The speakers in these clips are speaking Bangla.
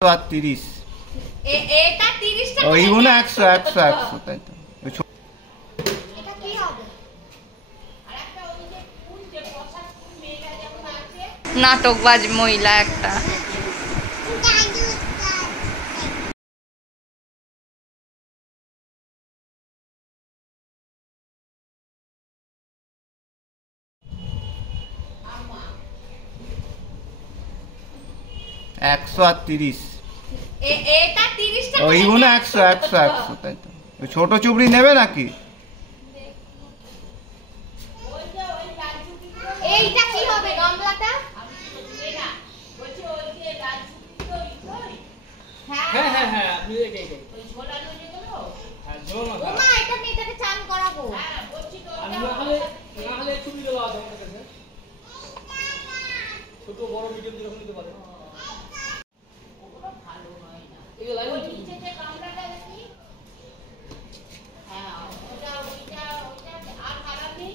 30 এটা 30 টাকা ওইগুলো 100 100 100 তাই তো এটা কি হবে আর একটা ওই যে ফুল যে বসার ফুল মেয়েরা যেমন আছে নাটকবাজ মহিলা একটা একশো আর 30 এটা 30 টাকা ওইগুলো 100 100 100 তাই তো ছোট চুবড়ি নেবে নাকি এইটা কি হবে গামলাটা হ্যাঁ হ্যাঁ হ্যাঁ আপনি এটাই ওই ঝোলানো যেগুলো হ্যাঁ ঝোলানো ওমা এটা মেয়েটাকে চান করাবো হ্যাঁ বলছি তো আমি না হলে চুবড়ি দেওয়া আছে আমাদের কাছে ছোট বড় মিডিয়াম যেরকম নিতে পারে ওগুলো ভালো হয় না এই লাইন নিচে যে গামলাটা দেখি হ্যাঁ ওটা আর খারাপ নেই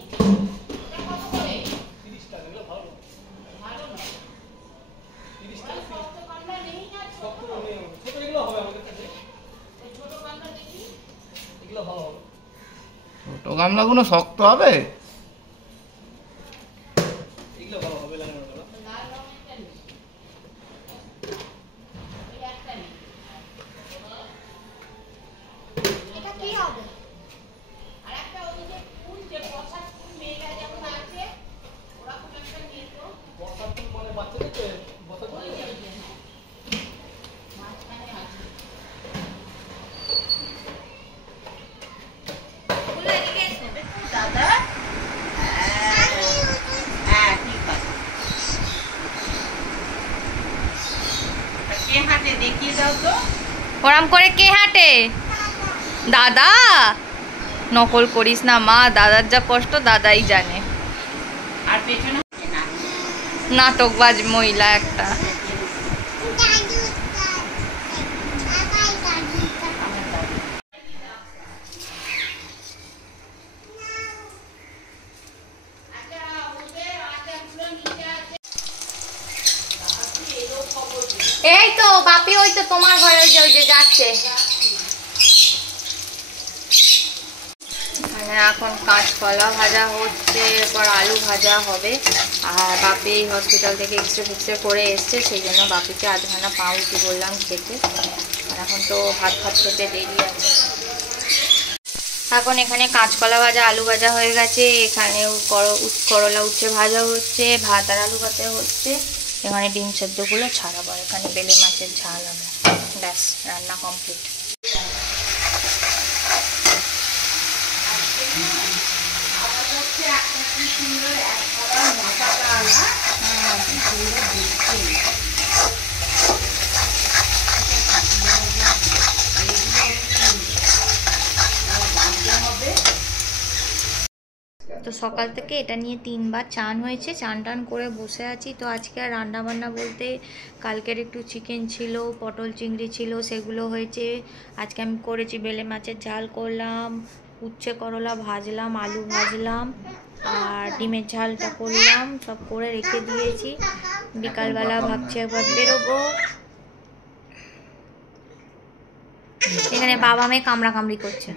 এটা কত করে 30 টাকা এগুলো ভালো ভালো না 30 টাকা কত গামলা নেই না ছোট নেই ছোট এগুলো হবে আমাদের কাছে ওই ছোট গামলা দেখি এগুলো ভালো হবে ছোট গামলাগুলো শক্ত হবে এগুলো ভালো হবে লাল রঙেরটা লাল রঙেরটা নেই এই একটা নেই এটা কি হবে আর একটা ওই যে ফুল যে বসার ফুল মেয়েরা যেমন আছে ওরা কোন একটা নিয়ে তো বসার ফুল মানে বাচ্চাদের তো বসার ফুল মাঝখানে আছে ফুল এদিকে এসে দেখো দাদা হ্যাঁ ঠিক আছে কে হাঁটে দেখিয়ে দাও তো ওরম করে কে হাঁটে দাদা নকল করিস না মা দাদার যা কষ্ট দাদাই জানে আর পেছনে নাটকবাজ মহিলা একটা এই তো বাপি ওই তো তোমার ঘরে ওই যে যাচ্ছে এখন কাঁচকলা ভাজা হচ্ছে এরপর আলু ভাজা হবে আর বাপি হসপিটাল থেকে এক্সরে করে এসছে সেই জন্য বাপিকে আধখানা পাউরুটি বললাম খেতে আর এখন তো ভাত খেতে দেরি আছে এখন এখানে কাঁচকলা ভাজা আলু ভাজা হয়ে গেছে এখানে করলা উচ্ছে ভাজা হচ্ছে ভাত আর আলু ভাজা হচ্ছে এখানে ডিম সেদ্ধগুলো ছাড়াবো এখানে বেলে মাছের ঝাল হবে ব্যাস রান্না কমপ্লিট তো সকাল থেকে এটা নিয়ে 3 বার চান হয়েছে চান টান করে বসে আছি তো আজকে আর রান্না বান্না বলতে কালকের একটু চিকেন ছিল পটল চিংড়ি ছিল সেগুলো হয়েছে আজকে আমি করেছি বেলে মাছের ঝাল করলাম উচ্ছে করলা ভাজলাম আলু ভাজলাম আর ডিমের ঝালটা করলাম সব করে রেখে দিয়েছি বিকালবেলা ভাবছি একবার বেরোবো এখানে বাবা মেয়ে কামড়াকামড়ি করছে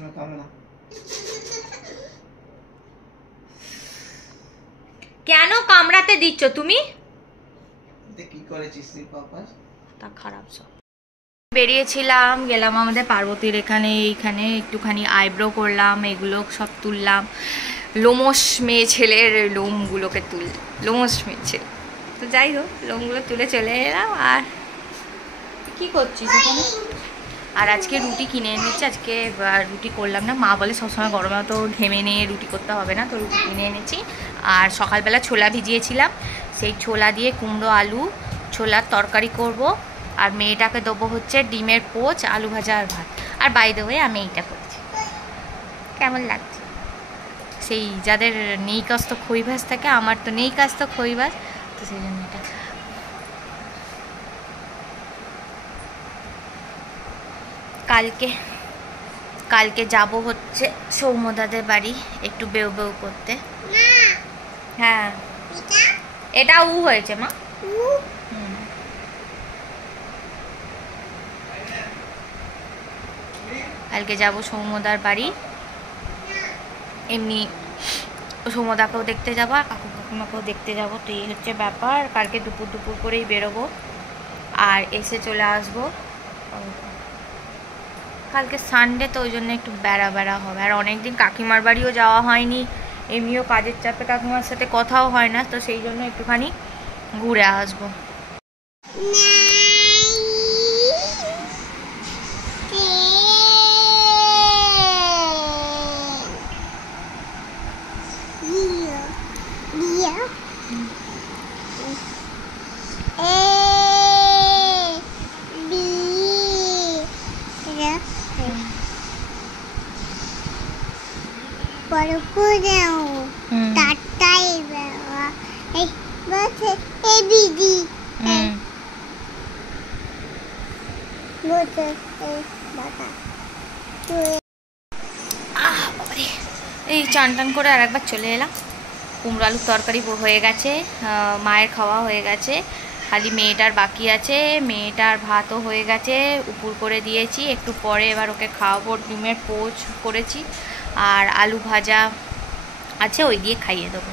কেন কামড়াতে দিচ্ছ তুমি কি করেছিস তুই পাপা তা খারাপ সব বেরিয়েছিলাম গেলাম আমাদের পার্বতীর এইখানে একটুখানি আইব্রো করলাম এগুলো সব তুললাম লোমশ মেয়ে ছেলের লোমগুলোকে লোমশ মেয়ে ছেলে তো যাই হোক লোমগুলো তুলে চলে এলাম আর কি করছিস এখানে আর আজকে রুটি কিনে এনেছি আজকে রুটি করলাম না মা বলে সবসময় গরমে তো ঘেমে নিয়ে রুটি করতে হবে না তো রুটি কিনে এনেছি আর সকালবেলা ছোলা ভিজিয়েছিলাম সেই ছোলা দিয়ে কুমড়ো আলু ছোলার তরকারি করব আর মেয়েটাকে দেবো হচ্ছে ডিমের পোচ আলু ভাজা আর ভাত আর বাই দ্য ওয়ে আমি এইটা করছি কেমন লাগছে সেই যাদের নেই কাস্ত খইভাজ থাকে আমার তো নেই কাস্ত খইভাজ তো সেই জন্য এটা কালকে যাব হচ্ছে সৌমদাদের বাড়ি একটু বেউ বেউ করতে হ্যাঁ এটা উ হয়েছে মা কালকে যাব সৌম্যদার বাড়ি, এমনি সৌম্যদাকেও দেখতে যাবো আর কাকু কাকিমাকেও দেখতে যাবো। তো এই হচ্ছে ব্যাপার। কালকে দুপুর দুপুর করেই বেরোবো আর এসে চলে আসবো। কালকে সানডে তো ওই জন্য একটু বেড়া বেড়া হবে। আর অনেকদিন কাকিমার বাড়িও যাওয়া হয়নি, এমনিও কাজের চাপে কাকিমার সাথে কথাও হয় না, তো সেই জন্য একটুখানি ঘুরে আসবো। এই চান টান করে আর একবার চলে এলাম। কুমড়ো আলুর তরকারি হয়ে গেছে, মায়ের খাওয়া হয়ে গেছে, খালি মেয়েটার বাকি আছে। মেয়েটার ভাতও হয়ে গেছে, উপর করে দিয়েছি, একটু পরে এবার ওকে খাওয়াবো। ডিমের পোচ করেছি আর আলু ভাজা আছে, ওই দিয়ে খাইয়ে দেবো।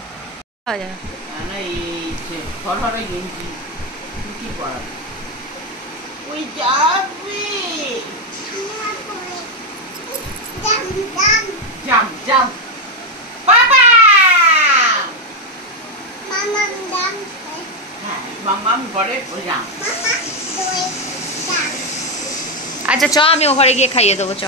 হয়ে যাবে। আচ্ছা চ, আমি ও ঘরে গিয়ে খাইয়ে দেবো, চ।